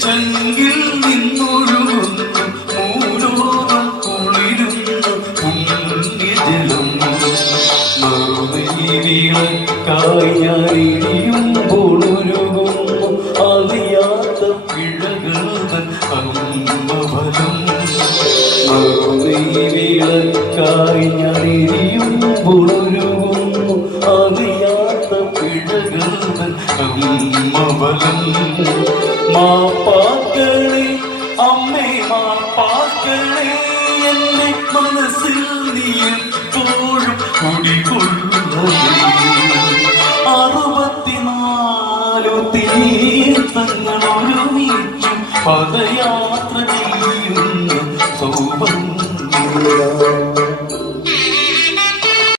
ചങ്കിൽ നിന്നൊഴുകുന്നു മൂലോകം കുളിരുന്നു പുണ്യജലം മറുപടിവിളക്കായി ഞാനിരിയുമ്പോൾ ഒരുകുന്നു അറിയാത്ത പിഴകൾ അമ്മഫലം മറുപടിവിളക്കായി ഞാനിരിയുമ്പോൾ ഒരുകുന്നു അറിയാത്ത പിഴകൾ അമ്മഫലം മാപ്പാക്കളെ അമ്മേ മാപ്പാക്കളെ എന്റെ മനസ്സിൽ നീ എപ്പോഴും കുടികൊള്ളുന്നതേ 64 തീർത്ഥങ്ങൾ ഒരുമിച്ചും പദയാത്ര ചെയ്യും